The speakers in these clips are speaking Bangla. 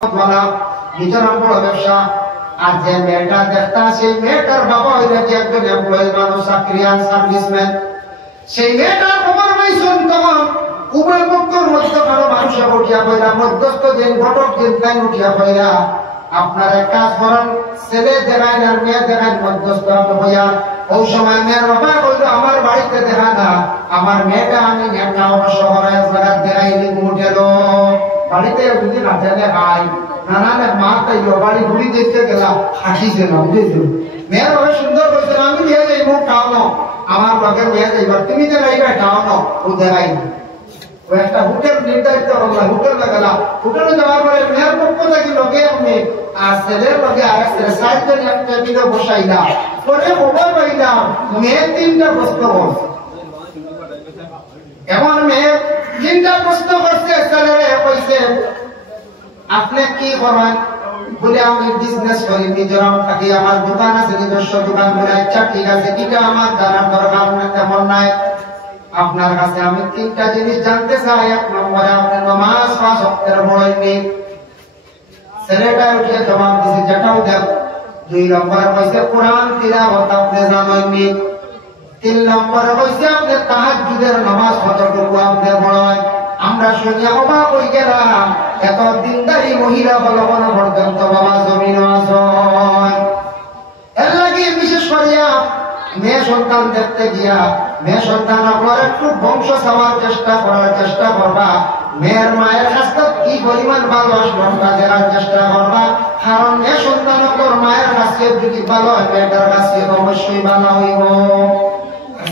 নিজের বড় ব্যবসা। আর যে মেয়েটা দেখতা সেই মেয়েটার বাবা হইলে যে একজন এমপ্লয়ি মানুষ, চাকরিয়ান, সার্ভিসম্যান, সেই মেয়েটার খবর পাইছেন তখন উভয় পক্ষের মধ্যে ভালো মানুষে উঠিয়া পড়া, মধ্যস্থ দিন ঘটক দিন তাই উঠিয়া পড়া আপনার এক কাজ করেন, ছেলে দেখায় আর মেয়ে দেখায় মধ্যস্থ হইয়া। ওই সময় মেয়ের বাবা কইল আমার বাড়িতে দেখা না, আমার মেয়েটা আমি একটা শহরে দেখাই উঠেল বাড়িতে যদি না জানে ভাই নানানে মা তাই বাড়ি ঘুরি দেখতে গেলাম হাসিছে না, বুঝেছো? মেয়ের বাবা সুন্দর বলছে আমি নিয়ে যাইব খাওয়ানো, আমার বাকে নিয়ে যাইব, তুমি যে যাইবে খাওয়ানো, ও দেখাই ও একটা হোটেল নির্ধারিত করলাম, হোটেলে গেলাম। হোটেলে যাওয়ার পরে মেয়ের পক্ষ থেকে লোকে আমি আর ছেলের লোকে আর ছেলে সাইডে একটা টেবিলে বসাইলাম, পরে খবর পাইলাম মেয়ে 3টা প্রশ্ন করছে। এমন মেয়ে 3টা প্রশ্ন করছে, ছেলেরে কইছে আপনি কি করেন? বলে আমি বিজনেস করি, নিজেরাম থাকি, আমার দোকান আছে, নিজস্ব দোকান বলে। আচ্ছা ঠিক আছে, এটা আমার জানার দরকার তেমন নাই, আপনার কাছে আমি 3টা জিনিস জানতে চাই। 1 নম্বরে আপনি নামাজ 5 ওয়াক্তের পড়েননি, ছেলেটা উঠে জবাব দিছে যেটাও দেখ। 2 নম্বরে কইছে কোরআন তিলাওয়াত আপনি জানেননি। 3 নম্বরে কইছে আপনি তাহাজ্জুদের নামাজ কতটুকু আপনি পড়েন। আমরা শুনিয়া অবাক হয়ে গেলাম, এত দিনদারি মহিলা বলবন পর্যন্ত বাবা জমিন আছে। এর লাগে বিশেষ করিয়া মেয়ে সন্তান দেখতে গিয়া মেয়ে সন্তান আপনার একটু বংশ চাওয়ার চেষ্টা করার চেষ্টা করবা। মেয়ের মায়ের কাছে কি পরিমাণ ভালোবাসা দেওয়ার চেষ্টা করবা, কারণ মেয়ে সন্তান আপনার মায়ের কাছে যদি ভালো হয় মেয়েটার কাছে অবশ্যই ভালো হইব।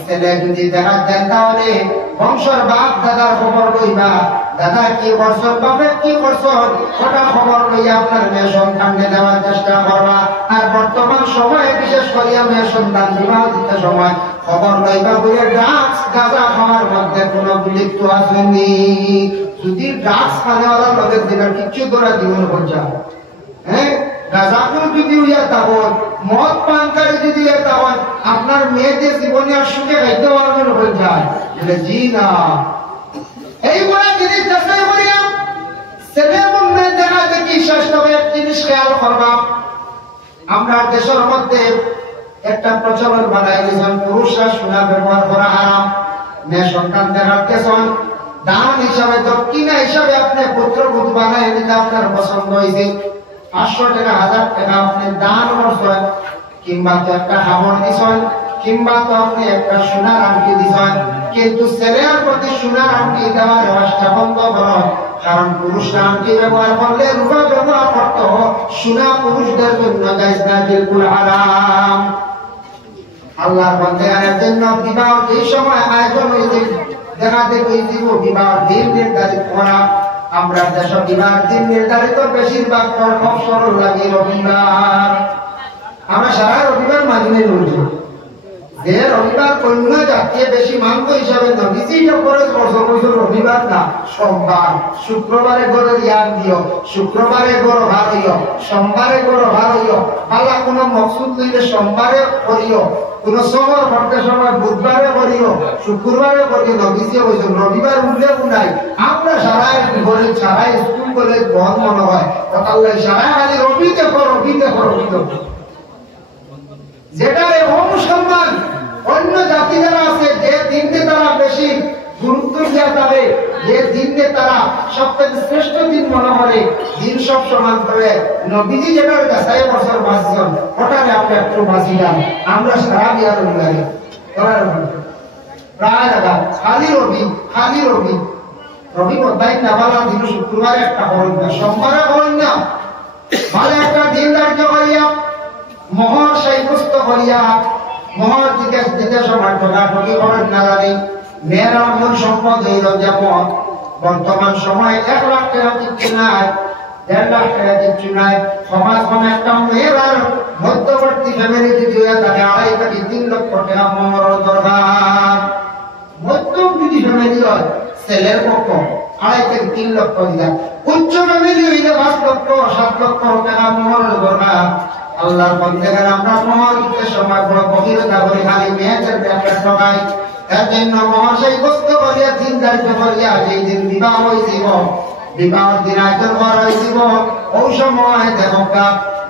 ছেলে যদি দেখা দেন তাহলে বংশের বাপ দাদার খবর লইবা, দাদা কি করছেন, বাপে কি করছেন, ওটা খবর লইয়া আপনার মেয়ে সন্তানকে দেওয়ার চেষ্টা করবা। আর বর্তমান সময়ে বিশেষ করিয়া মেয়ে সন্তান বিবাহ দিতে সময় খবর লইবা বলে ড্রাগস গাঁজা খাওয়ার মধ্যে কোনো লিপ্ত আসেনি। যদি ড্রাগস খাওয়ার লোকের দিনের কিচ্ছু ধরা জীবন পর্যা, হ্যাঁ গাঁজাকুল যদি হইয়া থাকুন, মদ পানকারী যদি হইয়া থাকুন, আপনার মেয়েদের জীবনে আর সুখে খাইতে পারবেন হয়ে যায় বলে জি না। এইগুলা জিনিস যাচাই করিয়া ছেলে এবং মেয়ে দেখা দেখি শেষ তবে এক জিনিস খেয়াল করবা। আমরা দেশের মধ্যে একটা প্রচলন বানাই দিয়েছেন, পুরুষরা সোনা ব্যবহার করা হারাম, মেয়ে সন্তান দেখার কেসন দান হিসাবে দক্ষিণা হিসাবে আপনি পুত্রবধূ বানাই দিতে আপনার পছন্দ হয়েছে, 500 টাকা 1000 টাকা আপনি দান করছেন, কিংবা তো একটা হাবড় দিছেন, কিংবা তো আপনি একটা সোনার আংটি দিছেন, কিন্তু ছেলের প্রতি সোনার আংটি দেওয়ার ব্যবস্থা বন্ধ করুন। কারণ পুরুষরা আংটি ব্যবহার করলে রূপা ব্যবহার করতে হয়, সোনা পুরুষদের জন্য জায়েজ না, বিলকুল হারাম। আল্লাহর বান্দাদের জন্য বিবাহ এই সময় আয়োজন হয়েছে, দেখা দেখি বিবাহ দিন নির্ধারিত করা। আমরা দেশ বিবাহ দিন নির্ধারিত বেশিরভাগ খুব সরল লাগে রবিবার। আমরা সারা রবিবার মানি নেই, যে রবিবার অন্য জাতীয় বেশি মাংস হিসাবে রবিবার না, সোমবার। শুক্রবারে গরু রিয়ান দিও, শুক্রবারে গরু ভার হইও, সোমবারে গরু ভার হইও। পালা কোনো মকসুদ লইলে সোমবারে করিও, কোন শহর করতে সময় বুধবারে করিও, শুক্রবারে করিও, নবীজি বলছেন রবিবার উল্লেখ নাই। আমরা সারাই ঘরে সারাই স্কুল কলেজ বন্ধ মনে হয়, সারাই খালি রবি দেখো রবি দেখো রবি দেখো। যেটা অনুসম্মান অন্য জাতি যারা আছে, যে দিনকে তারা বেশি গুরুত্ব দেওয়া যাবে, যে দিনকে তারা সবথেকে শ্রেষ্ঠ দিন মনে করে, দিন সব সমান করে নবীজি যেটার কাছে বছর বাঁচছেন ওটারে আমরা একটু বাঁচিলাম। আমরা সারা বিয়ার লাগে প্রায় লাগা খালি রবি খালি রবি রবি বদায় না বলা দিন, শুক্রবারে একটা করেন না, সোমবারে করেন না, ভালো একটা দিন ধার্য করিয়া মহর সাব্যস্ত করিয়া মহর দিকে দিতে সময় ঠোকাঠকি করেন না জানি। মেয়েরা এমন সম্পদ হইল যেমন বর্তমান সময় 1 লাখ টাকা কিচ্ছু নাই, 1.5 লাখ টাকা কিচ্ছু নাই। সমাজ মানে একটা মেয়ের মধ্যবর্তী ফ্যামিলি যদি হয়ে থাকে 2.5 থেকে 3 লক্ষ টাকা মহর দরকার। মধ্যম যদি ফ্যামিলি হয় ছেলের পক্ষ 2.5 থেকে 3 লক্ষ দিলাম, উচ্চ ফ্যামিলি হইলে 5 লক্ষ 7 লক্ষ টাকা মহরের দরকার। আল্লাহর বান্দারা আমরা মহর দিতে সময় বড় গভীরতা করে খালি মেয়েদের ব্যাপারে ঠকাই। এর জন্য মহর সাব্যস্ত করিয়া দিন ধার্য করিয়া যেই দিন বিবাহ হয়েছিল বিবাহ দিন আয়োজন করা হয়েছিল। ওই সময় দেখো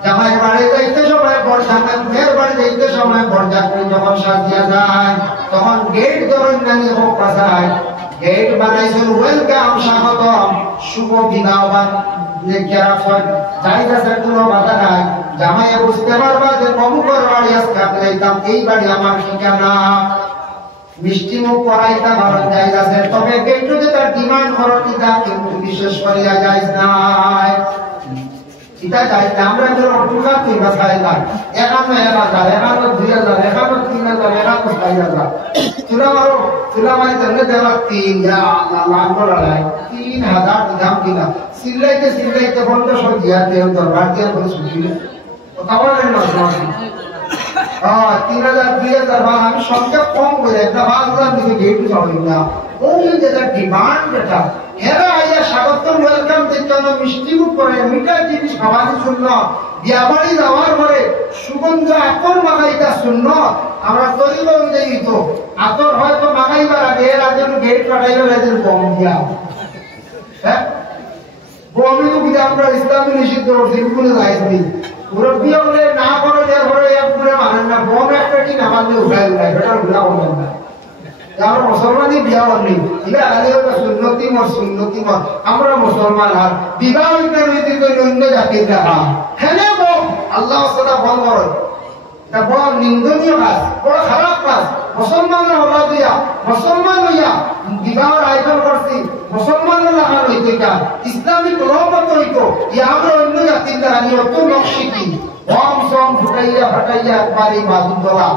জামাই বাড়ি যাইতে সময় বরজামাই মেয়ের বাড়ি যাইতে সময় বরযাত্রী যখন সাজিয়া যায় তখন গেট ধরুন নানি হোক পাশায় গেট বানাইছেন ওয়েলকাম স্বাগতম শুভ বিবাহ কোনো বাধা নাই। জামাই বুঝতে পারবা যে অমুকের বাড়ি আজকে আপনি এই বাড়ি আমার ঠিকানা মিষ্টি মুখ করাইতা ভালো যাই আছে, তবে গেটে তার ডিমান্ড করার কিতা কিন্তু বিশেষ করিয়া যাই নাই। এটা যাই না আমরা ধরো অটুকা তুই বাছাই না 51,000 51,000 51,000 51,000 তুলা মারো তুলা মারি জন্য দেওয়া 3,000 দাম কিনা সিলাইতে বন্ধ সব দিয়া দেও দরবার দিয়া বলে শুনছিল কথা বলেন না 3,000 2,000 বা আমি সবচেয়ে কম করে একটা 5,000 দিকে গেট যাওয়াই না। ওই যেটা ডিমান্ড যেটা এরা আইয়া স্বাগতম ওয়েলকাম দিচ্ছেন মিষ্টি মুখ করে মিঠা জিনিস খাওয়ানি শূন্য বিয়াবাড়ি যাওয়ার পরে সুগন্ধ আতর মাগাইটা শূন্য আমরা তৈরি অনুযায়ী তো আতর হয়তো মাগাইবার আগে এর আগে গেট কাটাইবার এদের কম দিয়া হ্যাঁ বমিও বিধা আমরা ইসলামী নিষিদ্ধ করছি কোনো যাইনি মুরব্বী হলে না করে দেওয়ার পরে এক পুরে মানেন না বম একটা কি না মানলে উঠাই বেটার ভুলা করবেন না। আমরা মুসলমানই বিয়া হননি এটা আগে সুন্নতি মত আমরা মুসলমান আর বিবাহ নীতি অন্য জাতির দেখা হেনে বল আল্লাহ সালা বল করে এটা বড় নিন্দনীয় কাজ বড় খারাপ কাজ। মুসলমানের হলা দিয়া মুসলমান হইয়া বিবাহের আয়োজন করছি মুসলমানের লাগান হইতো এটা ইসলামিক রহমত হইতো আমরা অন্য জাতির দ্বারা অত নকশিকি বম সম ফাটাইয়া একবারই বাদুর দলা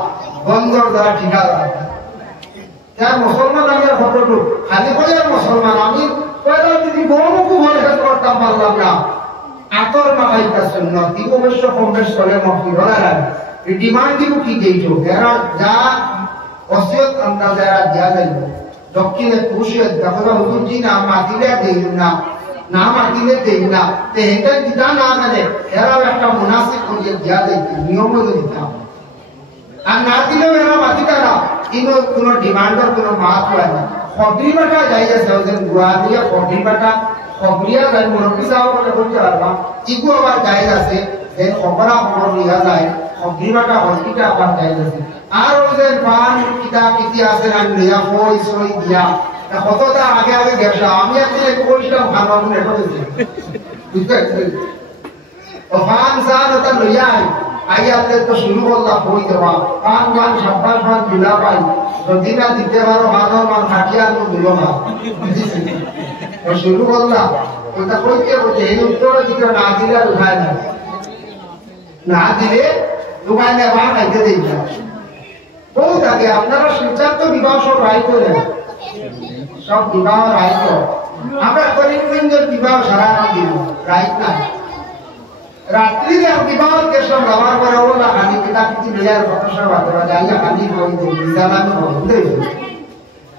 বন্দর দ্বারা ঠিকাদার মুসলমান আমি ফটোটু খালি করে মুসলমান আমি পয়লা যদি বহুমুখী ভরে করতাম পারলাম না আতর মাখাইতা শূন্য দিব অবশ্য কমবেশ করে মফি ধরা এই ডিমান্ড দিব কি দিয়েছো এরা যা অসিয়ত আন্দাজে এরা দেওয়া যাইব দক্ষিণে কুশিয়ত দেখো হুজুর জি না মাতিলে দেই না মাতিলে দেই না তো এটা দিতা না মানে এরাও একটা মুনাসিব করিয়ে দেওয়া যাইত নিয়ম দিতাম আর না দিলেও এরা মাতিতা না কিন্তু কোনো ডিমান্ডের কোনো মাহাত্ম হয় না। খবরি বাটা যাই আছে ওদের গুয়াহাটিয়া খবরি বাটা খবরিয়া যাই মুরব্বী সাহেব বলে বলতে পারলাম ইগু আবার যাই আছে যে খবরা খবর লিখা যায় খবরি বাটা হসপিটা আবার যাই আছে আর ওদের পান কিতা কিতি আছে না লিয়া কই সই দিয়া কতটা আগে ব্যবসা আমি একদিন একটু বলছিলাম ভান বাবু রেখে দিয়েছি বুঝতে পারছি ও পান সান ওটা লইয়া আগে আপনাদের তো শুরু করলাম বই দেওয়া পান গান সাব্বাস পান দিলা পাই যদি না দিতে পারো ভালো মান খাটিয়া তো দিল না শুরু করলাম ওটা কইতে বলছে এই উত্তরে দিতে না দিলে আর উঠায় না দিলে উপায় না বা খাইতে দেই না বহুত আগে আপনারা সিদ্ধান্ত বিবাহ সব রায় করে সব বিবাহ রায় তো আমরা করিমগঞ্জের বিবাহ সারা দিব রাইট না রাত্রিরে বিবাহ কেশব ব্যবহার করে ওলা খালি পিতা কিছু বেজার প্রকাশের বাদরা যাইয়া খালি বই দেই বিজালামি বলতে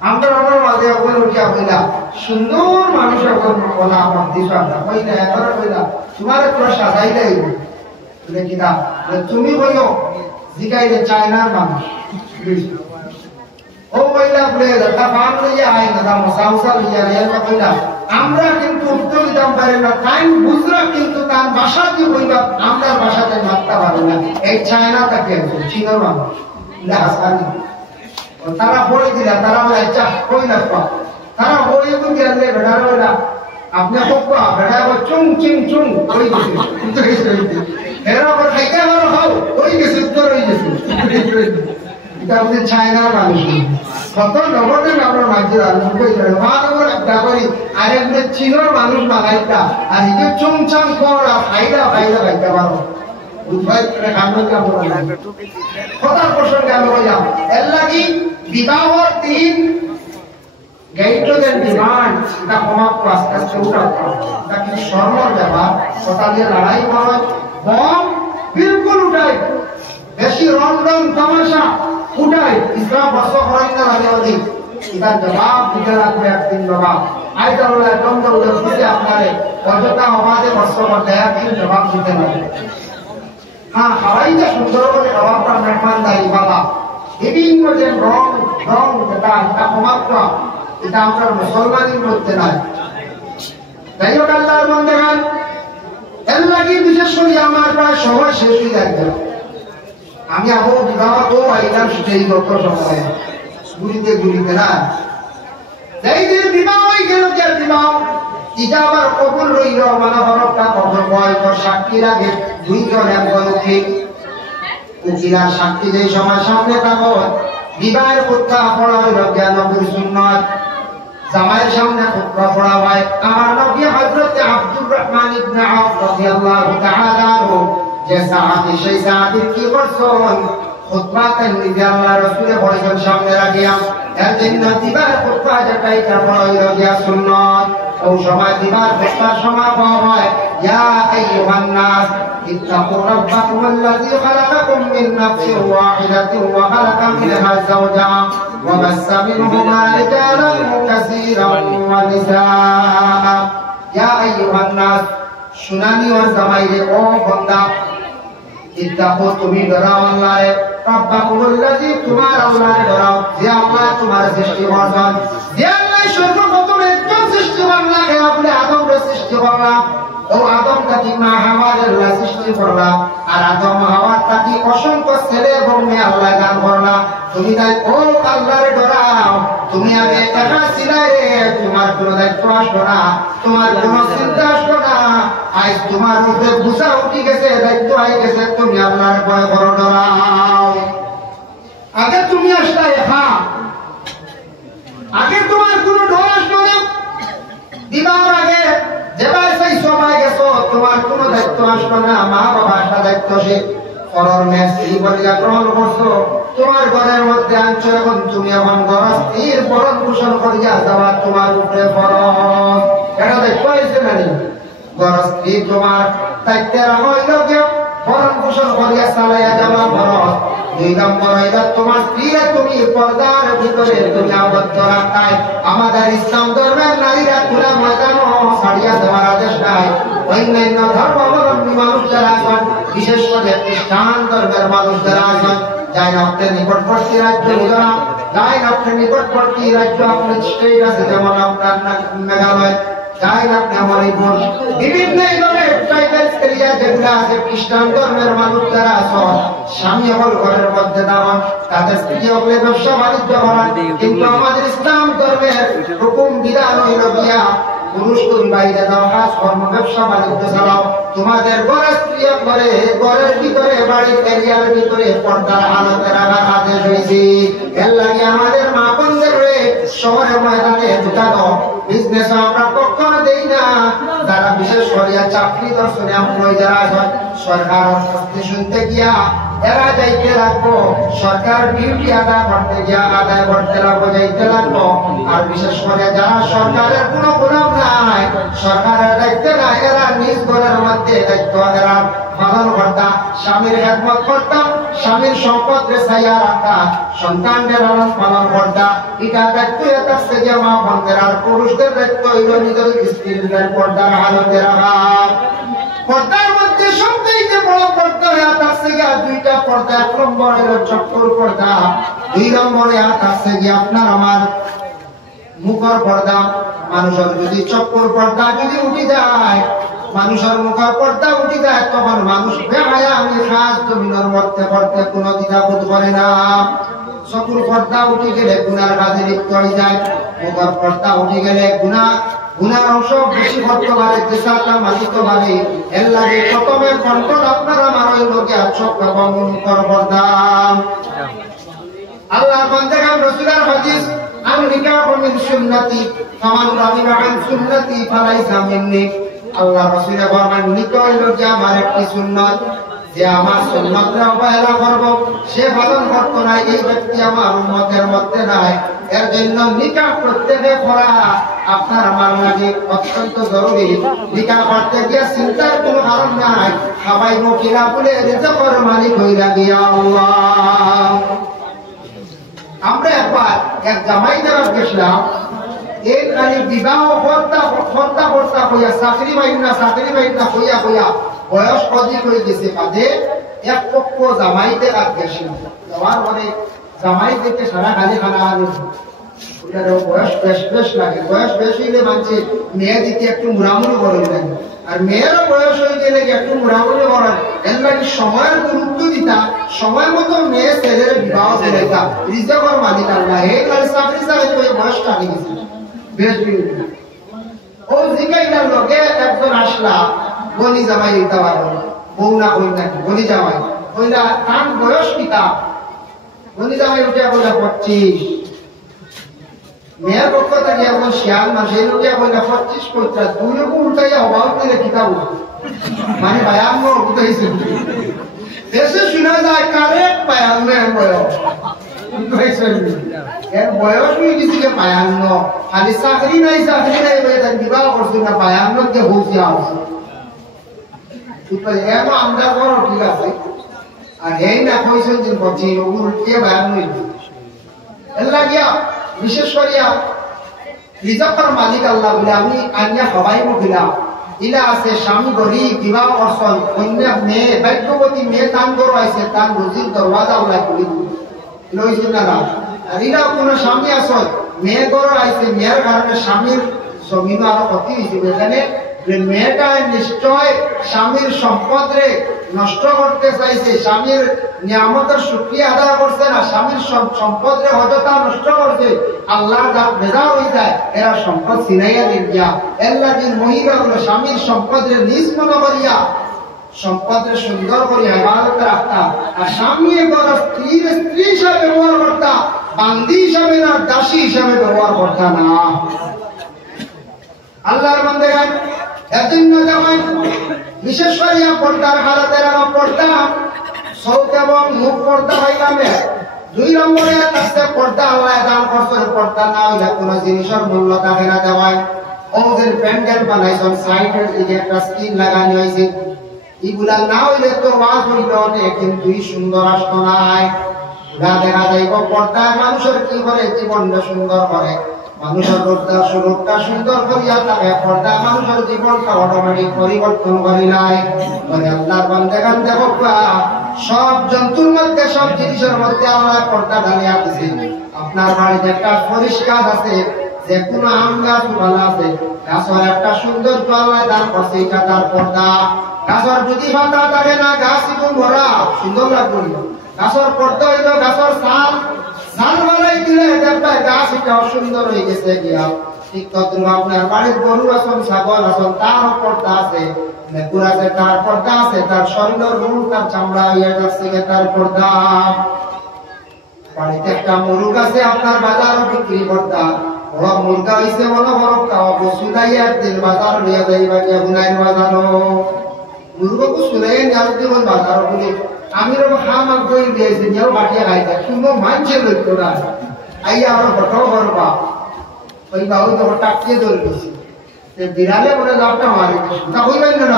আমরা ওনার মাঝে ওখানে উঠিয়া কইলা সুন্দর মানুষ এখন বলা আমার দিশাটা কইলা এবার কইলা তোমার একটু সাজাই দেই বলে কিনা তুমি বলো জিগাইলে চায়নার মানুষ ও কইলা বলে দাদা বান লইয়া আয় দাদা মশাউসা লইয়া রেল কইলা আমরা কিন্তু উত্তর দিতাম পারি না টাইম বুঝরা কিন্তু তার ভাষা কি বইবা আমরা ভাষাতে মাপতে পারি না এই চায়না থেকে চীনের মানুষ হাসানি তারা বলে দিলা তারা বলে আচ্ছা কই না তারা বলে দিয়ে আনলে বেড়া বলা আপনি কোপা বেড়া চুং চিং চুং কই গেছে এরা আবার খাইতে আমার খাও কই গেছে উত্তর হয়ে গেছে এটা আমাদের চায়নার মানুষ কত নগরের আমরা মাঝে আরেকটা চীনের মানুষ বাঙাইটা আর এই যে চুমচাম করা ফাইদা খাইতে পারো কথার প্রসঙ্গে আমি বললাম এর লাগি বিবাহর দিন গেইটদের ডিমান্ড এটা সমাপ্ত আস্তে আস্তে উঠাতো এটা কিন্তু সরমর ব্যাপার কথা দিয়ে লড়াই করা বম বিলকুল উঠাই বেশি রমরম তামাশা উঠাই ইসলাম বর্ষ করাই না লাগে অধিক এটার জবাব দিতে লাগবে একদিন জবাব আইটা হলো একদম তো উঠে আপনারে অযথা অবাধে বর্ষ করতে একদিন জবাব দিতে লাগবে। হ্যাঁ হাওয়াইটা সুন্দর করে জবাবটা মেহমানদারি বাবা বিভিন্ন যে রং যেটা এটা সমাপ্ত এটা আমরা মুসলমানের মধ্যে নাই তাই হোক আল্লাহর বান্দাগণ, এর লাগি বিশেষ করে আমার প্রায় সময় শেষ হয়ে যাচ্ছে। আমি আবু বিবাহ তো আইলাম সেই গত সময় ঘুরিতে ঘুরিতে না এই যে বিবাহ হয়ে গেল, যে বিবাহ এটা আবার কবুল রইল, মানে হরফটা কবুল হয় তো সাক্ষী লাগে দুইজন একজন উকিল। উকিলার সাক্ষী যে সময় সামনে থাকো বিবাহের কথা পড়া হইল জ্ঞান নবীর সুন্নাত, জামাইয়ের সামনে খুতবা পড়া হয়। আমার নবী হযরত আব্দুর রহমান ইবনে আওফ রাদিয়াল্লাহু তাআলা আনহু যে সাহাবী, সেই সাহাবীর কি করছেন খুতবাতে নিজে আল্লাহ রাসূলের পরিজন সামনে রাখিয়া এর জন্য দিবার খুতবা যেটা এটা পড়া হইল গিয়া সুন্নাত। ওই সময় দিবার খুতবার সময় পড়া হয় ইয়া আইয়ুহান নাস ইত্তাকু রাব্বাকুম আল্লাযী খালাকাকুম মিন নাফসিন ওয়াহিদাতিন ওয়া খালাকা মিনহা যাওজাহা ওয়া বাসসা মিনহুমা রিজালান কাসীরান ওয়া নিসাআ। ইয়া আইয়ুহান নাস, শুনানি ওর জামাইরে ও বান্দা, ইত্তাকু তুমি ডরাও আল্লাহরে, রাব্বাকুমুল্লাযী তোমার আল্লাহরে ডরাও, যে আল্লাহ তোমার সৃষ্টি করছেন, যে আল্লাহ সর্বপ্রথম একজন সৃষ্টি করলেন আপনি আদমকে সৃষ্টি করলাম। ও আদম তাকে মা হাওয়ার আল্লাহ সৃষ্টি করলাম, আর আদম হাওয়ার তাকে অসংখ্য ছেলে এবং মেয়ে আল্লাহ দান করলাম। তুমি তাই ও আল্লাহরে ডরাও, তুমি আগে একা ছিলে, তোমার কোনো দায়িত্ব আসলো না, তোমার কোনো চিন্তা আসলো না, আজ তোমার উপরে বুঝা উঠে গেছে, দায়িত্ব হয়ে গেছে, তুমি আল্লাহর ভয় করো, ডরাও। আগে তুমি আসলে একা, আগে তোমার কোনো ডর আসলো না, দিবার আগে যেবার সেই সময় গেছো তোমার কোনো দায়িত্ব আসলো না, মা বাবা একটা দায়িত্ব সে পরের মেয়ে স্ত্রী বলিয়া গ্রহণ করছো, তোমার ঘরের মধ্যে আনছো, এখন তুমি এখন ঘর স্ত্রীর ভরণ পোষণ করিয়া যাওয়া তোমার উপরে ফরজ। এটা দায়িত্ব হয়েছে মানে ঘর স্ত্রী তোমার দায়িত্বের হইল কেউ ভরণ পোষণ করিয়া চালাইয়া যাওয়া ফরজ। দুই নম্বর হইল তোমার স্ত্রীরা তুমি পর্দার ভিতরে তুমি আবদ্ধ রাখায়। আমাদের ইসলাম ধর্মের নারীরা খোলা ময়দানও ছাড়িয়া দেওয়ার আদেশ নাই। অন্যান্য ধর্মাবলম্বী মানুষ যারা আছেন, বিশেষ করে খ্রিস্টান ধর্মের মানুষ যারা আছেন, যাই আপনার নিকটবর্তী রাজ্য মিজোরাম, যাই আপনার নিকটবর্তী রাজ্য আপনার স্টেট আছে, যেমন আপনার মেঘালয়, যাই আপনি মণিপুর, বিভিন্ন ট্রাইবাল এরিয়া যেগুলো আছে, খ্রিস্টান ধর্মের মানুষ যারা আছেন, স্বামী হল ঘরের মধ্যে দাঁড়ান, তাদের স্ত্রী হলে ব্যবসা বাণিজ্য করেন, কিন্তু আমাদের ইসলাম ধর্মের হুকুম বিধান হইল গিয়া পুরুষ তুমি বাইরে যাও, কাজ কর্ম ব্যবসা বাণিজ্য চালাও, তোমাদের ঘরের স্ত্রী করে ঘরের ভিতরে বাড়ির এরিয়ার ভিতরে পর্দার হালতে রাখার আদেশ হয়েছে। এর লাগে আমাদের মা বোনদের শহরের ময়দানে ঢুকানো বিজনেস আমরা কখনো দেই না। যারা বিশেষ করিয়া চাকরি দর্শনে আমরা যারা আছেন, সরকার শুনতে গিয়া এরা যাইতে লাগবো, সরকার ডিউটি আদায় করতে গিয়া আদায় করতে লাগবো, যাইতে লাগবো। আর বিশেষ করে যারা সরকারের কোনো গোলাম নাই, সরকারের দায়িত্ব নাই, এরা নিজ ঘরের মধ্যে দায়িত্ব এরা পালন করতা, স্বামীর খেদমত করতাম, স্বামীর সম্পদ রেসাইয়া রাখতা, সন্তানদের লালন পালন করতা, এটা দায়িত্ব থাকছে যে মা বোনদের। আর পুরুষদের দায়িত্ব হইল নিজের স্ত্রীদের পর্দার হালতে রাখা। পর্দার মধ্যে সবথেকে বড় পর্দা থাকছে গিয়া দুইটা পর্দা। এক নম্বর হইল চক্কর পর্দা, দুই নম্বরে থাকছে গিয়ে আপনার আমার মুখর পর্দা। মানুষের যদি চক্কর পর্দা যদি উঠে যায়, মানুষের মুখের পর্দা উঠে যায়, তখন মানুষ বেহায়া আমি খাস জমিনের মধ্যে পড়তে কোনো দ্বিধাবোধ করে না। চকুর পর্দা উঠে গেলে গুনার কাজে লিপ্ত হয়ে যায়, মুখের পর্দা উঠে গেলে গুনার অংশ বেশি করতে পারে, চেষ্টা মালিত পারে। এর লাগে প্রথমে কন্ট্রোল আপনারা মারই লোকে চোখ এবং মুখের পর্দা। আল্লাহ বান্দাগান রাসূলের হাদিস, আল নিকাহু মিন সুন্নতি ফামান রাগিবা আন সুন্নতি ফালাইসা মিন্নি। আল্লাহ রাসূলের ফরমান, নিকাহ হলো যে আমার একটি সুন্নাত, যে আমার সুন্নাতকে অবহেলা করব, সে পালন করতো না, এই ব্যক্তি আমার উম্মতের মধ্যে নাই। এর জন্য নিকাহ প্রত্যেকে করা আপনার আমার লাগে অত্যন্ত জরুরি। নিকাহ করতে গিয়ে চিন্তার কোনো কারণ নাই, সবাই মুখিরা বলে রিজকের মালিক হইলা গিয়া আল্লাহ। আমরা একবার এক জামাই দেওয়ার গেছিলাম, এই খালি বিবাহ কর্তা হইয়া চাকরি বাইনা হইয়া বয়স অধিক হয়ে গেছে কাজে এক পক্ষ জামাই দেওয়ার গেছিলাম। যাওয়ার পরে জামাই দেখে সারা খালি খানা বয়স বেশ বেশ লাগে, বয়স বেশ হইলে মানছে মেয়ে দিতে একটু মুড়ামুড়ি করেন লাগে, আর মেয়েরও বয়স হয়ে গেলে একটু মুড়ামুড়ি করেন, এর লাগে সময়ের গুরুত্ব দিতা, সময় মতো মেয়ে ছেলের বিবাহ ছেলেটা রিজার্ভার মালিক আল্লাহ এই লাগে চাকরি চাকরি বয়স টানি গেছে বেশ বিরোধী। ও জিগাইলার লগে একজন আসলা গনি জামাই হইতে পারো, বউ না হই নাকি গনি জামাই হইলা, তার বয়স কিতা? গনি জামাই উঠে বলে 25। মেয়ের পক্ষ থেকে এখন শিয়াল মাসে উঠে বলে 25 কইতা, দুই লোক উল্টাইয়া অভাব দিলে কিতা বল মানে বায়ান্ন উঠাইছে দেশে শোনা যায় কারেক্ট 52 বয়স, এর বয়স হয়ে গেছে 52, খালি চাকরি নাই চাকরি নাই তার বিবাহ করছে না 52 কে হচ্ছে আছে এম আমরা বড় ঠিক আছে, আর এই না কইছেন যে 25 ওগুলো কে 52 এর লাগিয়া বিশেষ করিয়া রিজার্ভার মালিক আল্লাহ বলে আমি আনিয়া সবাই মহিলা ইলা আছে স্বামী গরিব বিবাহ করছেন, কন্যা মেয়ে ভাগ্যবতী মেয়ে দান করবাইছে, তার রুজির দরওয়াজা উল্লাই খুলি লইছেন না। আর এরাও কোনো স্বামী আসল মেয়ে গড় আইছে, মেয়ের কারণে স্বামীর জমিনও আরো ক্ষতি হয়েছে, এখানে মেয়েটা নিশ্চয় স্বামীর সম্পদ রে নষ্ট করতে চাইছে, স্বামীর নিয়ামতের শুকরিয়া আদায় করছে না, স্বামীর সম্পদ রে অযথা নষ্ট করছে, আল্লাহ যা বেজা হয়ে যায় এরা সম্পদ ছিনাইয়া দিয়া এল্লা দিন মহিলাগুলো স্বামীর সম্পদ রে নিজ মনে করিয়া সম্পদের সুন্দর করে ইবাদত রাখতা, আর স্বামী বড় স্ত্রীর স্ত্রী হিসাবে ব্যবহার করতা, বান্দি হিসাবে না দাসী হিসাবে ব্যবহার করতা না। আল্লাহর বান্দাগণ এজন্য যেমন বিশেষ করে পর্দার হালাতে রাখা পর্দা চোখ এবং মুখ পর্দা হইলাম, 2 নম্বরে আছে পর্দা আল্লাহ দান করছে, পর্দা না হইলে কোনো জিনিসের মূল্য থাকে না। দেওয়ায় ওদের প্যান্ডেল বানাইছেন, সাইডের দিকে একটা স্ক্রিন লাগানো হয়েছে, এগুলা না হইলে তো ওয়াজ হইল অনেক, কিন্তু সুন্দর আসতো নাই। দেখা যাইব পর্দায় মানুষের কি করে জীবনটা সুন্দর করে, মানুষের রূপটা সুন্দর করিয়া থাকে, পর্দা মানুষের জীবনটা অটোমেটিক পরিবর্তন করি নাই। আল্লাহর বান্দাগণ দেখো সব জন্তুর মধ্যে সব জিনিসের মধ্যে আমরা পর্দা ঢালিয়া দিছি। আপনার বাড়িতে একটা পরিষ্কার আছে, যে কোনো আম গাছ ভালো আছে, গাছের একটা সুন্দর আল্লাহ দান করছে, এটা তার পর্দা। গাছের যদি পাতা থাকে না, গাছ এবং ভরা সুন্দর লাগবে, গাছের পর্দা হইল গাছের ছাল, ছাল বানাই দিলে দেখবে গাছ এটা অসুন্দর হয়ে গেছে গিয়া। ঠিক তদ্রুপ আপনার বাড়ির গরু আছেন, ছাগল আছেন, তার পর্দা আছে, কুকুর আছে তার পর্দা আছে, তার শরীরের রূপ তার চামড়া হইয়া যাচ্ছে তার পর্দা। বাড়িতে একটা মুরগ আছে, আপনার বাজারও বিক্রি করতা, বড় মুরগা হইছে মনে বড় খাওয়া বসু নাই, একদিন বাজার নিয়ে যাইবা গিয়া বুনাইন বাজারও মুরগকে শুনে নেওয়ার দিব বাজারও বলে আমি খাম আগে দিয়েছি, নিয়েও বাটিয়া খাইছে, শুনো মানছে লক্ষ্য না আইয়া আরো ঘটাও করবা, ওই বাবু তো টাকিয়ে ধরে গেছি, বিড়ালে বলে যাওয়াটা মারি তা হইবেন না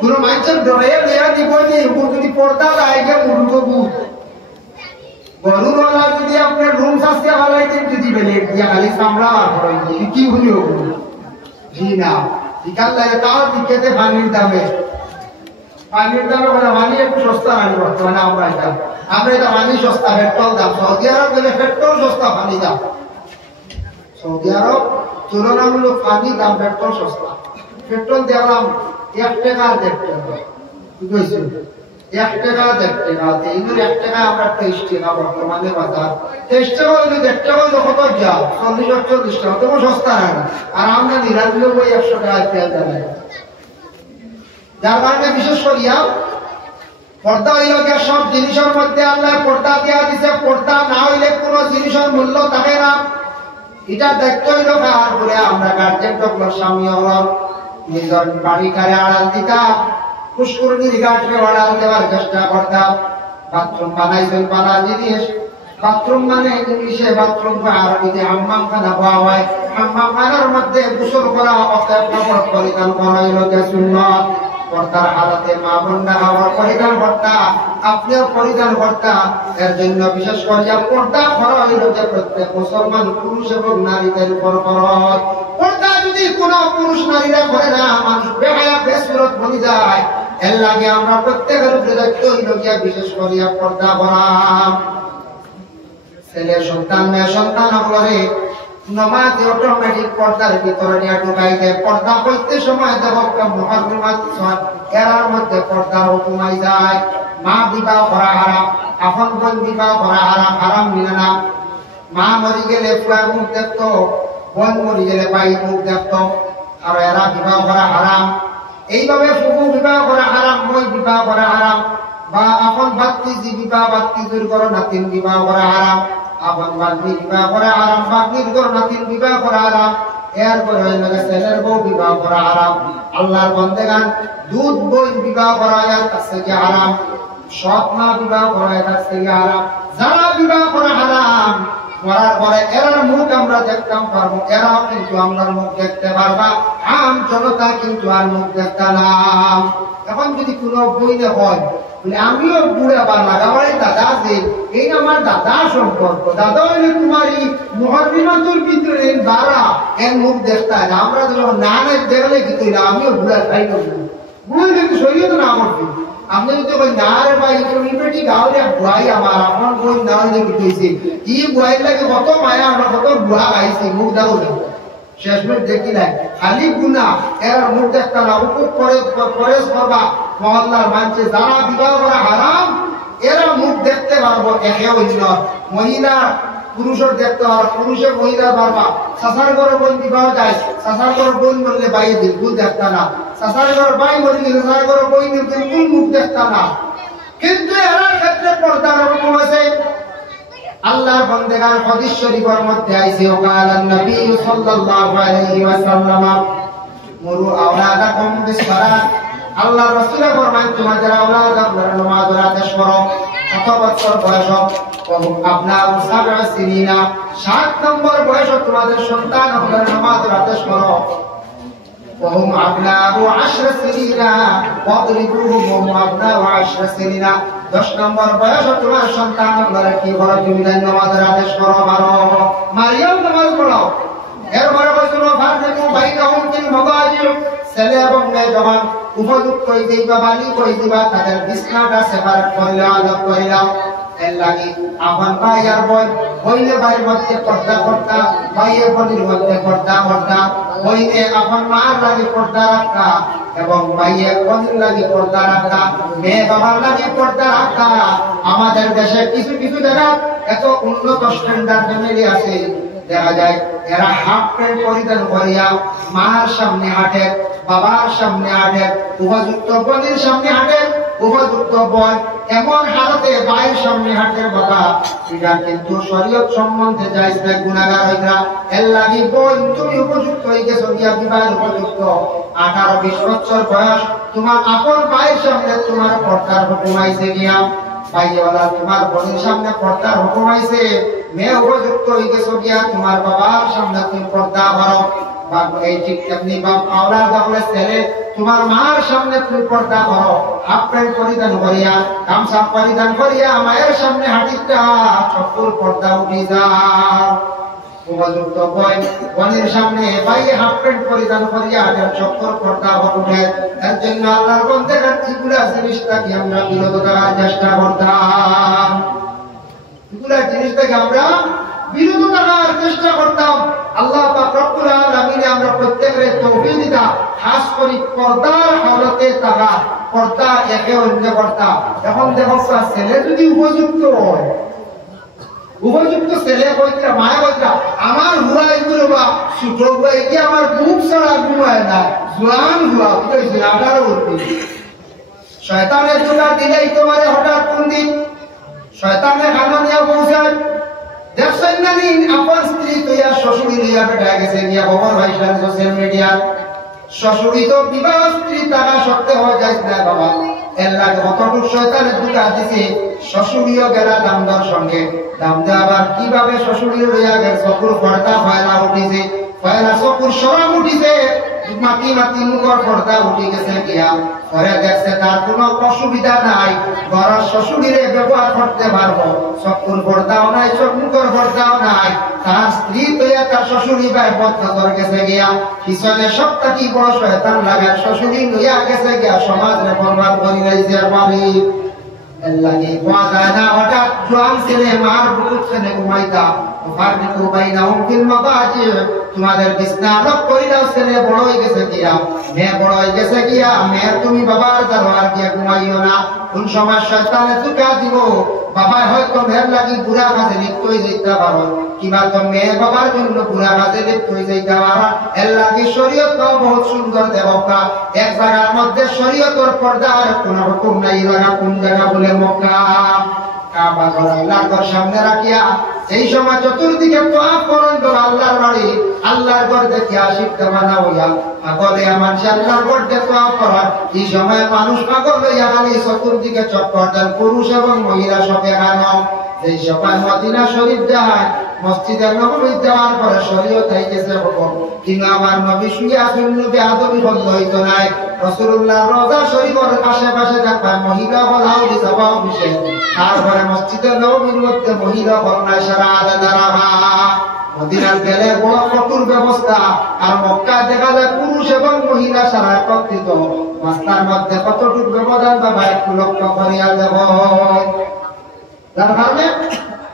কোনো মানুষের ডরে দেয়া দিব যদি পর্দা আইগে মুরগ বুধ গরুওয়ালা যদি আপনার রুম সাজতে ভালাইতেন যদি বেলে দিয়া খালি চামড়া আর করেন কি হলি হোক জি না বিকাল লাগে তাও দিকেতে পানির দামে বলে পানি একটু সস্তা পানি বর্তমানে আমরা এটা পানি সস্তা, পেট্রোল দাম সৌদি আরব গেলে পেট্রোল সস্তা পানি দাম, সৌদি আরব তুলনামূলক পানি দাম পেট্রোল সস্তা। পেট্রোল দেখলাম 1 টাকা 1.5 টাকা, বুঝেছি 1 টাকা 1.5 টাকা, এইগুলো 1 টাকা আমরা 23 টাকা বর্তমানে বাজার, 23 টাকা হইলে 1.5 টাকা হইলে কত যা 40-40 টাকা, তবু সস্তা না। আর আমরা নিরামিষ বই 100 টাকা পেয়ে যায়, যার কারণে বিশেষ করিয়া পর্দা হইল সব জিনিসের মধ্যে আল্লাহ পর্দা দিয়া দিছে, পর্দা না হইলে কোন জিনিসের মূল্য থাকে না। এটা দেখতে হইল কার করে আমরা গার্জেন টকল স্বামী হল নিজের বাড়িটারে আড়াল দিতাম, পুষ্করণীর ঘাটকে আড়াল দেওয়ার চেষ্টা করতাম। বাথরুম বানাইছেন বানা জিনিস, বাথরুম মানে ইংলিশে বাথরুম আরবিতে হাম্মাম খানা পাওয়া হয়, হাম্মাম খানার মধ্যে গোসল করা অতএব কাপড় পরিধান করা হইল সুন্নাত। পর্দার হালাতে মা বোনরা আমার পরিধান কর্তা, আপনিও পরিধান কর্তা, এর জন্য বিশেষ করিয়া পর্দা করা হইল যে প্রত্যেক মুসলমান পুরুষ এবং নারীদের উপর ফরজ। পর্দা যদি কোন পুরুষ নারীরা করে না, মানুষ বেহায়া বেসুরত বনি যায়। এর লাগে আমরা প্রত্যেকের উপরে দায়িত্ব হইল গিয়া বিশেষ করিয়া পর্দা করা। ছেলে সন্তান মেয়ে সন্তান হলে নামাজ অটোমেটিক পর্দার ভিতরে নিয়ে ঢুকাই দেয়। পর্দা করতে সময় দেবকা মুহাররমাত সন এরার মধ্যে পর্দার হুকুমাই যায়। মা বিবাহ করা হারাম, আপন বোন বিবাহ করা হারাম, হারাম মিলে না। মা মরি গেলে ফুয়ার মুখ দেখতো, বোন মরি গেলে ভাই মুখ দেখতো, আর এরা বিবাহ করা হারাম। এইভাবে ফুফু বিবাহ করা হারাম, মই বিবাহ করা হারাম, বা আপন ভাতিজি বিবাহ ভাতিজির ঘর নাতিন বিবাহ করা হারাম, আপন ভাগ্নি বিবাহ করা হারাম, ভাগ্নির ঘর নাতিন বিবাহ করা হারাম। এরপরে হইল ছেলের বউ বিবাহ করা হারাম। আল্লাহর বন্দেগান দুধ বই বিবাহ করা এর কাছে কি হারাম, সৎ মা বিবাহ করা এর কাছে কি হারাম। যারা বিবাহ করা হারাম করার পরে এরার মুখ আমরা দেখতাম পারবো, এরাও কিন্তু আমরা মুখ দেখতে পারবা, আম জনতা কিন্তু আর মুখ দেখতাম। এখন যদি কোনো বইলে হয় বলে আমিও বুড়ে আবার লাগাবার দাদা আছে, এই আমার দাদা সম্পর্ক, দাদা হইলে তোমারই মুহাররিমাতুল ভিতরে দ্বারা এর মুখ দেখতে হয় না। আমরা যখন না দেখলে কি করি না, আমিও বুড়া খাই করবো, বুড়ে কিন্তু শরীর না করবি। আপনি যদি ওই না রে ভাই ইউনিভার্সিটি গাঁওরে বুড়াই আমার আমার বই না হলে কি হয়েছে, কি বুড়াই লাগে কত মায়া, আমরা কত বুড়া গাইছি, মুখ দেখো শেষ মিনিট দেখি নাই খালি গুণা। এর মুখ দেখতে না, উপর পরেশ করবা মহল্লার মানছে যারা বিবাহ করা হারাম এরা মুখ দেখতে পারবো। একে অন্য মহিলা পুরুষের দেখতে পারবো, পুরুষের মহিলা পারবা। শাসার ঘরে বোন বিবাহ যায়, শাসার ঘরে বোন বললে বাইরে বিলকুল দেখতা না, শাসার ঘরে বাই বলি শাসার ঘরে বই বিলকুল মুখ দেখতা না। কিন্তু এরার ক্ষেত্রে পর্দার হুকুম আছে। আল্লাহর বান্দাগান হাদিস শরীফের মধ্যে আইছে, ওয়াকালান নবী সাল্লাল্লাহু আলাইহি ওয়াসাল্লাম মুরু আওলাদাকুম বিসসালাত। আল্লাহ রাসূল ফরমান তোমাদের আওলাদ আপনারা নামাজের আদেশ করো। কত বছর বয়স? আপনার 7 সিনিনা, 7 নম্বর বয়স তোমাদের সন্তান আপনারা নামাজের আদেশ করো। وهم أبناء 10 سنين واضربوهم وهم أبناء 10 سنين। 10 নম্বর বয়স তোমার সন্তান আপনারা কি করো? তুমি নামাজের আদেশ করো, মারিয়াও নামাজ পড়ো। এরপরে বলছিল ফারজু বাইনাহুম ফিল মাদাজি, ছেলে এবং মেয়ে যখন উপযুক্ত হয়ে যাইবা, বালিগ হয়ে যাইবা, তাদের বিছনাটা সেপারেট করিলে আলাদা করিলাম। এর লাগি আপন ভাই আর বোন হইলে ভাইয়ের মধ্যে পর্দা পর্দা, ভাইয়ের বোনের মধ্যে পর্দা পর্দা, হইলে আপন মার লাগে পর্দা রাখা এবং ভাইয়ের বোনের লাগে পর্দা রাখা, মেয়ে বাবার লাগে পর্দা রাখা। আমাদের দেশে কিছু কিছু জায়গা এত উন্নত স্ট্যান্ডার্ড ফ্যামিলি আছে, দেখা যায় এরা হাফ প্যান্ট পরিধান করিয়া মার সামনে হাঁটে, বাবার সামনে হাঁটে, উপযুক্ত বোনের সামনে হাঁটে, উপযুক্ত বোন এমন হালতে ভাইয়ের সামনে হাঁটে বাবা, এটা কিন্তু শরীয়ত সম্বন্ধে জায়েজ না, গুনাহগার হইরা। এর লাগি বোন তুমি উপযুক্ত হয়ে গেছো গিয়া বিবাহের উপযুক্ত, 18-20 বছর বয়স, তোমার আপন ভাইয়ের সামনে তোমার পর্দার হুকুম আইছে গিয়া, ভাইওয়ালা তোমার বোনের সামনে পর্দার হুকুম আইছে, মেয়ে উপযুক্ত হয়ে গেছো গিয়া তোমার বাবার সামনে তুমি পর্দা করো। এই ঠিক তেমনি বাপ আওলাদ হলে ছেলে তোমার মার সামনে তুমি পর্দা করো, হাফ প্যান্ট পরিধান করিয়া, গামছা পরিধান করিয়া মায়ের সামনে হাঁটিটা চকুর পর্দা উঠে যাও। উপযুক্ত বোনের সামনে ভাই হাফ প্যান্ট পরিধান করিয়া চকুর পর্দা উঠে। এর জন্য আল্লাহর বান্দারা এগুলা জিনিসটাকে আমরা বিরত করার চেষ্টা করতাম, এগুলা জিনিসটাকে আমরা বিরত থাকার চেষ্টা করতাম। আল্লাহ পাক রব্বুল আলামিন আমরা প্রত্যেকের তৌফিক দিতা, খাস করে পর্দার হালতে থাকা, পর্দা একে অন্য করতা। এখন দেখো ছেলে যদি উপযুক্ত হয়, উপযুক্ত ছেলে কইতা মায় কইতা আমার হুড়াই গুলো বা ছোট ভাই কি আমার বুক ছাড়া ঘুমায় না, জোয়ান হুয়া কইছে আপনারা বলতে শয়তানের জোড়া দিলেই তোমারে হঠাৎ কোন দিন শয়তানের খানা নিয়ে পৌঁছায়। দেখছেন না দিন আপন স্ত্রী তৈয়া শ্বশুরি লইয়া বেটা গেছে গিয়া খবর ভাইসান সোশ্যাল মিডিয়া, শ্বশুরি তো বিবাহ স্ত্রী তারা সত্য হয়ে যায় না বাবা। এর লাগে কতটুক শয়তানের দুটা দিছে, শ্বশুরিও গেলা দামদার সঙ্গে দাম দে, আবার কিভাবে শ্বশুরিও লইয়া গেল, চকুর পর্দা ফয়লা উঠিছে, ফয়লা চকুর সরম উঠিছে, মাটি মাটি মুখর পর্দা উঠে গেছে গিয়া, ঘরে দেখছে তার কোনো অসুবিধা নাই, ঘরের শ্বশুরিরে ব্যবহার করতে পারবো, চকুর পর্দাও নাই, চোখ মুখর পর্দাও নাই, তার স্ত্রী তৈয়া তার শ্বশুরি ভাই বদ্ধ করে গেছে গিয়া, পিছনে সবটা কি বড় শয়তান লাগে, শ্বশুরি লইয়া গেছে গিয়া সমাজ রে বরবাদ করি রাইছে পারি। এর লাগে কোয়া যায় না হঠাৎ জোয়ান ছেলে মার বুকুর ছেলে ঘুমাইতা ফাররিকু বাইনাহুম ফিল মাদাজি তোমাদের বিছনা আলাপ করে দাও ছেলে বড় হয়ে গেছে কিয়া মেয়ে বড় হয়ে গেছে কিয়া মেয়ে তুমি বাবার দরবার গিয়ে ঘুমাইও না কোন সময় শয়তানে ধোঁকা দিব বাবা হয়তো মেয়ের লাগি বুড়া কাজে লিপ্ত হয়ে যেতে পারো কিংবা তো মেয়ে বাবার জন্য বুড়া কাজে লিপ্ত হয়ে যেতে পারো এর লাগি শরীয়ত বহুত সুন্দর দেবকা এক জায়গার মধ্যে শরীয়তের পর্দার কোন হুকুম নাই জায়গা কোন জায়গা বলে মক্কা কাবা ঘর আল্লাহর ঘর সামনে রাখিয়া এই সময় চতুর্দিকে তোয়াফ করেন তো আল্লাহর বাড়ি আল্লাহর ঘর দেখে আশিক দেওয়ানা হইয়া পাগলে আমার আল্লাহর ঘর দেখে তোয়াফ করা এই সময় মানুষ পাগল হইয়া খালি চতুর্দিকে চক্কর দেন পুরুষ এবং মহিলা সবে গানো এই সময় মদিনা শরীফ যায় মসজিদে নববী যাওয়ার পরে শরীয়ত হইতেছে হুকুম কিন্তু আমার নবী শুয়ে আছেন নবী আদবি বন্ধ হইতো নাই রাসূলুল্লাহ রওজা শরীফের আশেপাশে দেখবা মহিলা বলাও দিছাও বিশেষ তারপরে মসজিদে নববীর মধ্যে মহিলা বলনা সারা আদারাহা মদিনার গেলে বড় কঠোর ব্যবস্থা আর মক্কা দেখা যায় পুরুষ এবং মহিলা সারা একত্রিত রাস্তার মধ্যে কতটুকু ব্যবধান বাবা একটু লক্ষ্য করিয়া দেব যার কারণে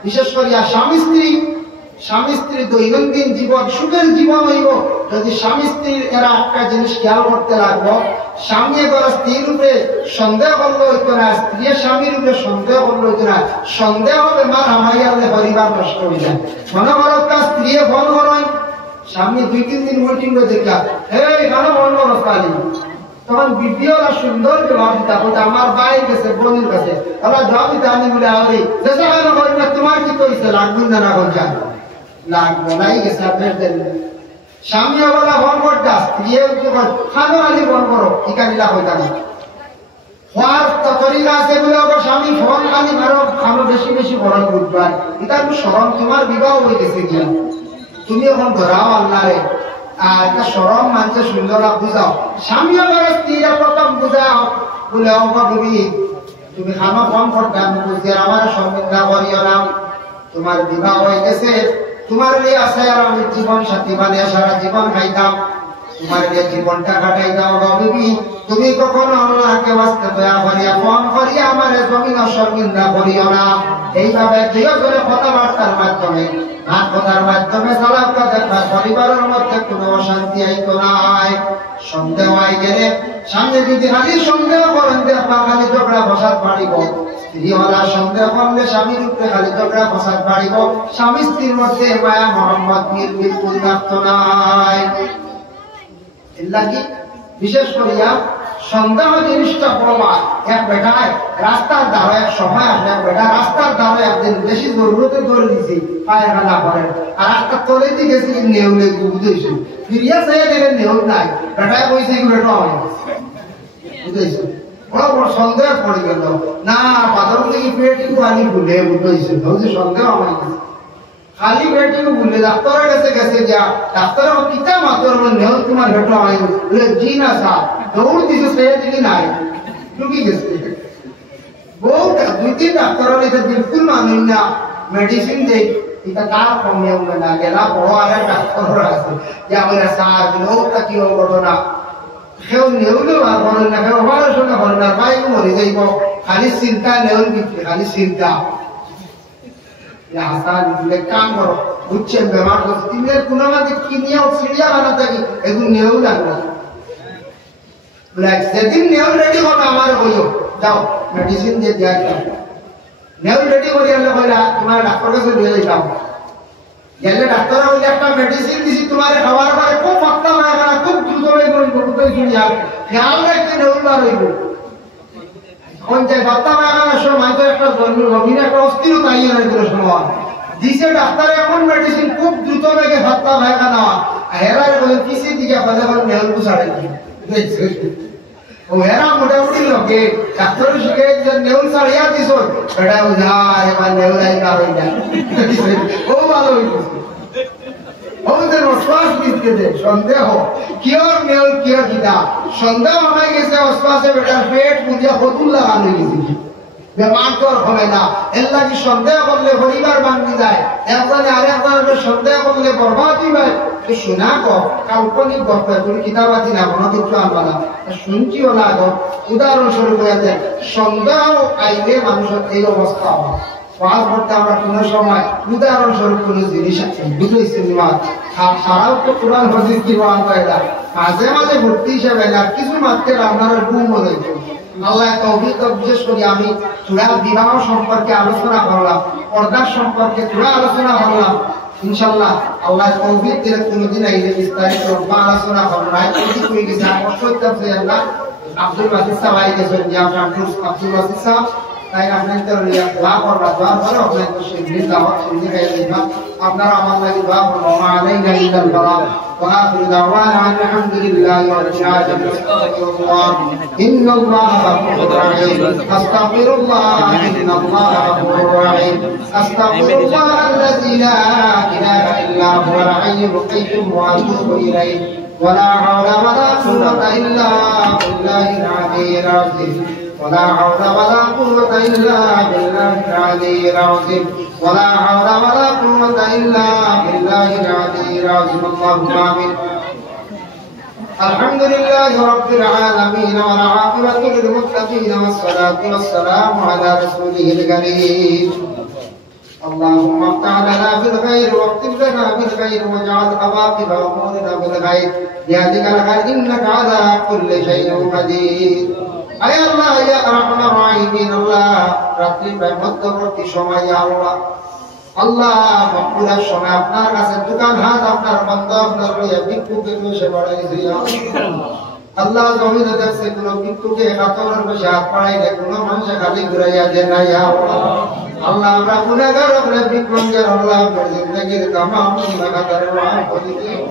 বিশেষ করিয়া স্বামী স্ত্রী দৈনন্দিন জীবন সুখের জীবন হইব যদি স্বামী স্ত্রীর এরা একটা জিনিস খেয়াল করতে লাগবো স্বামী এবার স্ত্রীর উপরে সন্দেহ করলে হইতো না স্ত্রী স্বামীর উপরে সন্দেহ করলে হইতো না সন্দেহ হবে মার হামাইয়ালে পরিবার নষ্ট হয়ে যায় মনে করো তার স্ত্রী ফোন করেন স্বামী 2-3 দিন ওয়েটিং করে দেখলাম এই কেন ফোন করো কালি তখন বিপিওরা সুন্দর জবাব দিতা বলতে আমার বাইর কাছে বোনের কাছে ওরা জবাব দিতে আমি বলে আরে যেসা কেন করি না তোমার কি কইছে লাগবে না না বলছা লাগবে নাই গেছে আপনার দেন স্বামী বলা ফোন করতা স্ত্রী খানো আলি ফোন করো ইকানিলা হইতা না হওয়ার তরিকা আছে বলে ওর স্বামী ফোন খালি মারো খানো বেশি বেশি বরণ করবার এটা একটু স্মরণ তোমার বিবাহ হয়ে গেছে গিয়া তুমি এখন ধরাও আল্লাহরে আর একটা সরম মানুষের সুন্দর বুঝাও স্বামী আমার স্ত্রীরা প্রথম বুঝাও বলে অঙ্কা বিবি তুমি খানো কম করতে আমি বুঝি আমার সম্মিলনা করিও না তোমার বিবাহ হয়ে গেছে তোমার লিয়ে আছে আর আমি জীবন সাথী বানিয়ে সারা জীবন খাইতাম তোমার লিয়ে জীবনটা কাটাই দাও গো বিবি তুমি কখনো আল্লাহকে বাঁচতে দয়া করিয়া ফোন করিয়া আমার জমিন অসম্মিলনা করিও না এইভাবে দুইজনে কথাবার্তার মাধ্যমে হাত কথার মাধ্যমে সালাম কথা পরিবারের মধ্যে কোনো অশান্তি আইতো নাই সন্দেহ আই গেলে সামনে যদি খালি সন্দেহ করেন দেখবা খালি ঝগড়া ফসাদ বাড়িব স্ত্রীওয়ালা সন্দেহ করলে স্বামীর উপরে খালি ঝগড়া ফসাদ বাড়িব স্বামী স্ত্রীর মধ্যে মায়া মহম্মদ মিল বিলকুল থাকতো নাই বিশেষ করিয়া সন্দেহ জিনিসটা প্রমাণ এক বেটায় রাস্তার দ্বারা এক সময় আসলে এক বেটা রাস্তার দ্বারা একদিন বেশি জরুরতে ধরে দিছি পায়ের খানা করেন আর রাস্তার তলে দিয়ে গেছি নেউলে বুঝেছি ফিরিয়া চাই দেখেন নেউল নাই বেটায় কইছে কি বেটা হয় বুঝেছি বড় বড় সন্দেহ পড়ে গেল না বাদর থেকে পেটটুকু আনি ভুলে বুঝেছি বুঝে সন্দেহ আমার খালি পেটটুকু ভুলে ডাক্তারের কাছে গেছে যা ডাক্তারের পিতা মাতর নেউল তোমার বেটা হয় বলে জি না স্যার দৌড় দিছে সে দিকে নাই ঢুকি গেছে বহু 2-3 ডাক্তার এটা বিলকুল মানুষ না মেডিসিন দেয় এটা তার কমে উঠবে না গেলা বড় আর ডাক্তার আছে যে আমরা স্যার লোকটা কি ঘটনা কেউ নেউলেও আর বলেন না কেউ আমার সঙ্গে বলেন না বাইক মরে যাইব খালি চিন্তা নেউল বিক্রি খালি চিন্তা হাসান কাম করো বুঝছেন বেমার করছে তিনের কোনো মাঝে কিনিয়াও চিড়িয়াখানা থাকি এগুলো নেউ লাগবে যেদিন নেউল রেডি হবে আমার হইও যাও মেডিসিন দিয়ে দেওয়া নেউল রেডি করি আনলে কইলা তোমার ডাক্তার কাছে নিয়ে যাইতাম গেলে ডাক্তার হইলে একটা মেডিসিন দিছি তোমার খাওয়ার পরে খুব পাত্তা মারা খুব দ্রুত হয়ে পড়িব কোথায় শুনিয়া খেয়াল রাখতে নেউল বার হইব এখন যে পাত্তা মারানোর সময় তো একটা গভীর একটা অস্থিরতা ইয়ে হয়ে সময় দিছে ডাক্তার এখন মেডিসিন খুব দ্রুত বেগে পাত্তা ভাইকা নেওয়া হেরার কিসে দিকে ফলে নেউল পুষাড়ে ও এরা মোটামুটি লোকে ডাক্তার শিখে যে নেউল ছাড়িয়া দিছ এটা বুঝায় এবার নেউল আইকা হয়ে যায় ও ভালো হইছে ওদের অশ্বাস দিতে দে সন্দেহ কিয়র নেউল কিয়র কিতা সন্দেহ হয়ে গেছে অশ্বাসে বেটার পেট বুঝিয়া কতুল লাগানো গেছে বেমার তো হবে না এর লাগি সন্দেহ করলে পরিবার ভাঙি যায় একজনে আরেকজনের সন্দেহ করলে বরবাদই হয় শোনা কর কাল্পনিক গল্প তুমি কিতাবাদি না কোনো কিছু আনবা না শুনছিও না গো উদাহরণস্বরূপ হয়ে যায় সন্দেহ আইলে মানুষের এই অবস্থা হয় ওয়াজ করতে আমরা কোনো সময় উদাহরণস্বরূপ কোনো জিনিস দুটোই সিনেমা সারাও তো কোরআন হাদিস কি ওয়াজ হয় না, মাঝে মাঝে ভর্তি হিসাবে না কিছু মাত্রে আপনারা ঘুম হয়ে আল্লাহ তৌফিক বিশেষ করে আমি চূড়া বিবাহ সম্পর্কে আলোচনা করলাম, পর্দার সম্পর্কে চূড়া আলোচনা করলাম। ইনশাআল্লাহ আল্লাহ তৌফিক দিলে কোনদিন এই বিস্তারিত আলোচনা করব না। এই কই গেছে অবশ্যই তাফসীর আল্লাহ আব্দুল ওয়াসিস সাহেব গেছেন যে আব্দুল ওয়াসিস সাহেব তাই আপনাদের তো দোয়া করবা, দোয়া করো আপনাদের শিরনি দাওয়াত শিরনি গায়ে দিবা আপনারা আমার লাগি দোয়া করো। মা আলাইনা ইল্লাল বালাগ ওয়া আখিরু দাওয়ানা আলহামদুলিল্লাহি রাব্বিল আলামিন। আস্তাগফিরুল্লাহ ইন্নাল্লাহা গফুরুর রাহিম। আস্তাগফিরুল্লাহ ইন্নাল্লাহা গফুরুর রাহিম। আস্তাগফিরুল্লাহ আল্লাযী লা ইলাহা ইল্লা হুয়াল হাইয়ুল কাইয়্যুম ওয়া আতুবু ইলাইহি ওয়া লা হাওলা ওয়া লা কুওয়াতা ইল্লা বিল্লাহিল আলিয়্যিল আযীম। ولا حول ولا قوة إلا بالله العلي العظيم. ولا حول ولا قوة إلا بالله العلي العظيم. اللهم آمين. الحمد لله رب العالمين والعاقبة للمتقين والصلاة والسلام على رسوله الكريم. اللهم افتح لنا بالخير واختم لنا بالخير واجعل عواقب أمورنا بالخير بيدك الخير إنك على كل شيء قدير. আয় আল্লাহ ইয়া আরহামার রাহিমিন, আল্লাহ রাত্রি মধ্যবর্তী সময় আল্লাহ আল্লাহ মকবুলের সময় আপনার কাছে দোকান হাত আপনার বন্ধ আপনার লইয়া ভিক্ষুকে বসে বাড়াইছি আল্লাহ। জমিনে দেখছে কোন ভিক্ষুকে কাতরের বসে হাত বাড়াইলে কোন মানুষে খালি ঘুরাইয়া যে নাই আল্লাহ। আল্লাহ আমরা গুনাহগার আমরা বিক্রমদের আল্লাহ আপনার জিন্দেগির তামাম গুনাহগার মাফ করে দিও।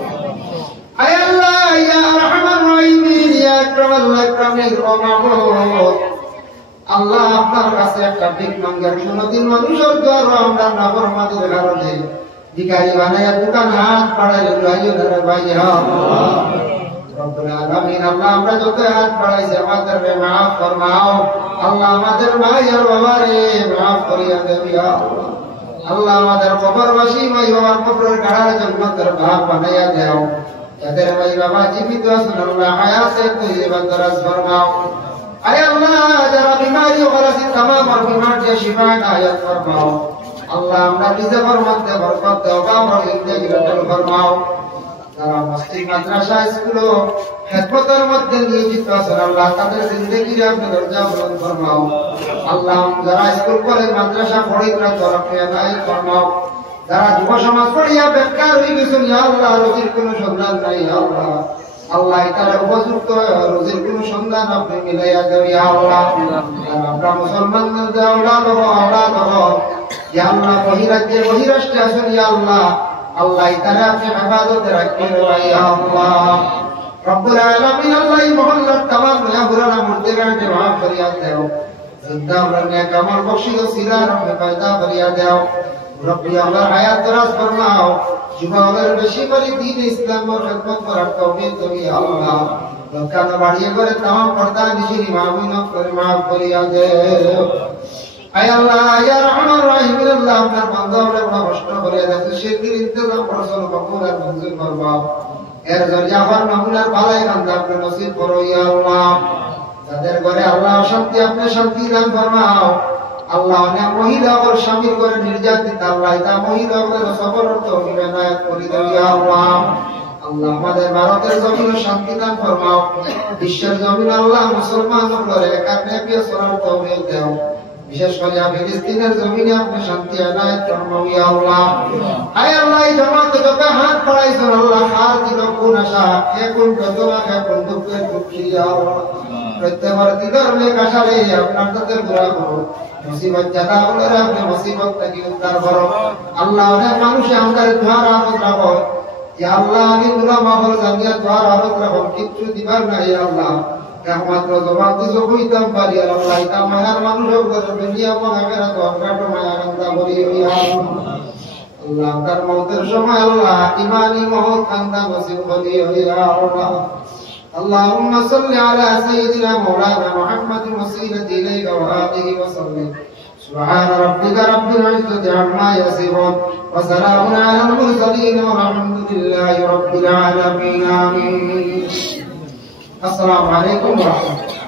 আয় আল্লাহ ইয়া আরহামার রাহিমিন ইয়া আকরামাল আকরামিন ও মাবুদ, আল্লাহ আপনার কাছে একটা ভিক মাঙ্গার কোনদিন মানুষের দোয়া আমরা নাফরমানির কারণে ভিখারি বানায়া দোকান হাত বাড়াইলে লইয়া ধরে ভাইয়া আল্লাহ রব্বুল আলামিন। আল্লাহ আমরা যত হাত বাড়াইছি আমাদের মাফ ফরমাও আল্লাহ, আমাদের ভাই আর বাবারে মাফ করিয়া দেবি আল্লাহ। আল্লাহ আমাদের কবরবাসী ভাই বাবার কবরের গাড়ার জান্নাতের ভাগ বানাইয়া দাও। যাদের ভাই বাবা জীবিত আছেন আল্লাহ হায়াতে তৈয়বা দরাজ ফরমাও। আয় আল্লাহ যারা বিমারি ওরাসি तमाम আর বিমার যে শিফা আয়াত ফরমাও আল্লাহ। আমরা রিজকের মধ্যে বরকত দাও, আমার জিন্দেগি রতন ফরমাও। যারা মসজিদ মাদ্রাসা স্কুল খেদমতের মধ্যে নিয়োজিত আছেন আল্লাহ তাদের জিন্দেগির আপনি দরজা বুলন্দ ফরমাও আল্লাহ। যারা স্কুল কলেজ মাদ্রাসা পড়ে তারা তরফে আদায় ফরমাও। যারা যুব সমাজ পড়িয়া বেকার হয়ে গেছেন আল্লাহ রুজির কোনো সন্ধান নাই আল্লাহ। আল্লাহ তারা উপযুক্ত রুজির কোনো সন্ধান আপনি মিলাইয়া দেবে আল্লাহ। আমরা মুসলমানদের আওলাদ আল্লাহ বহিরাজ্যে বহিরাষ্ট্রে আছেন আল্লাহ। আল্লাহ তারা আপনি হেফাজতে রাখবেন আল্লাহ রব্বুল আলামিন। আল্লাহ মহল্লার तमाम নয়া পুরানা মুর্দেগানকে মাফ করিয়া দাও, জিন্দা আমরা নেক আমল বখশিও সিরা রব্বে পয়দা করিয়া দাও। রব্বি আল্লাহ হায়াত দরাজ ফরমাও, যুবকদের বেশি করে দ্বীন ইসলামের খেদমত করার তৌফিক দাও আল্লাহ। লকানো বাড়িয়ে করে तमाम পর্দা নিশিনি মামিন করে মাফ করিয়া দাও। আয় আল্লাহ ইয়া রহমান রহিম, আল্লাহ আপনার বান্দাদের কষ্ট করে দেখো শিরকির ইন্তজাম রাসূল কবুল আর মঞ্জুর ফরমাও। এর জরিয়া হওয়ার মামুলার ভালাই বান্দা আপনি নসিব করো ইয়া আল্লাহ। যাদের ঘরে আল্লাহ শান্তি আপনি শান্তি দান ফরমাও আল্লাহ। অনেক মহিলা ওর স্বামীর করে নির্যাতিত আল্লাহ, তা মহিলা ওদের সবর তৌফিক এনায়েত করে দাও ইয়া আল্লাহ। আল্লাহ আমাদের ভারতের জমিনে শান্তি দান ফরমাও, বিশ্বের জমিন আল্লাহ মুসলমানদের একাত্মে পেয়ে চলার তৌফিক দাও। বিশেষ করে ফিলিস্তিনের জমিনে আপনি শান্তি এনায়েত ফরমাও ইয়া আল্লাহ। আয় আল্লাহ এই জামাত যত হাত বাড়াইছেন আল্লাহ খার দিল কোন আশা কে কোন বেদনা কে কোন দুঃখের দুঃখী ইয়া আল্লাহ। প্রত্যেকের দিদার নেক আশারে আপনার তাদের দোয়া করো, মুসিবত জাদা হলে আপনি মুসিবত থেকে উদ্ধার করো আল্লাহ। অনেক মানুষ আমাদের দোয়ার আরত রাখো ইয়া আল্লাহ। আমি গুনাহ মাফের জানিয়া দোয়ার আরত রাখো, কিচ্ছু দিবার নাই ইয়া আল্লাহ। একমাত্র জবাব দিছো কইতাম পারি আল্লাহ। এটা মায়ার মানুষ করে দুনিয়া এবং আখিরাত আমরা তো মায়া কান্দা করি ইয়া আল্লাহ। তার মওতের সময় আল্লাহ ঈমানি মওত কান্দা নসিব করি ইয়া আল্লাহ। اللهم صل على سيدنا مولانا محمد وسيلة إليك وآله وسلم. سبحان ربك رب العزة عما يصفون وسلام على المرسلين والحمد لله رب العالمين. آمين. السلام عليكم ورحمة الله.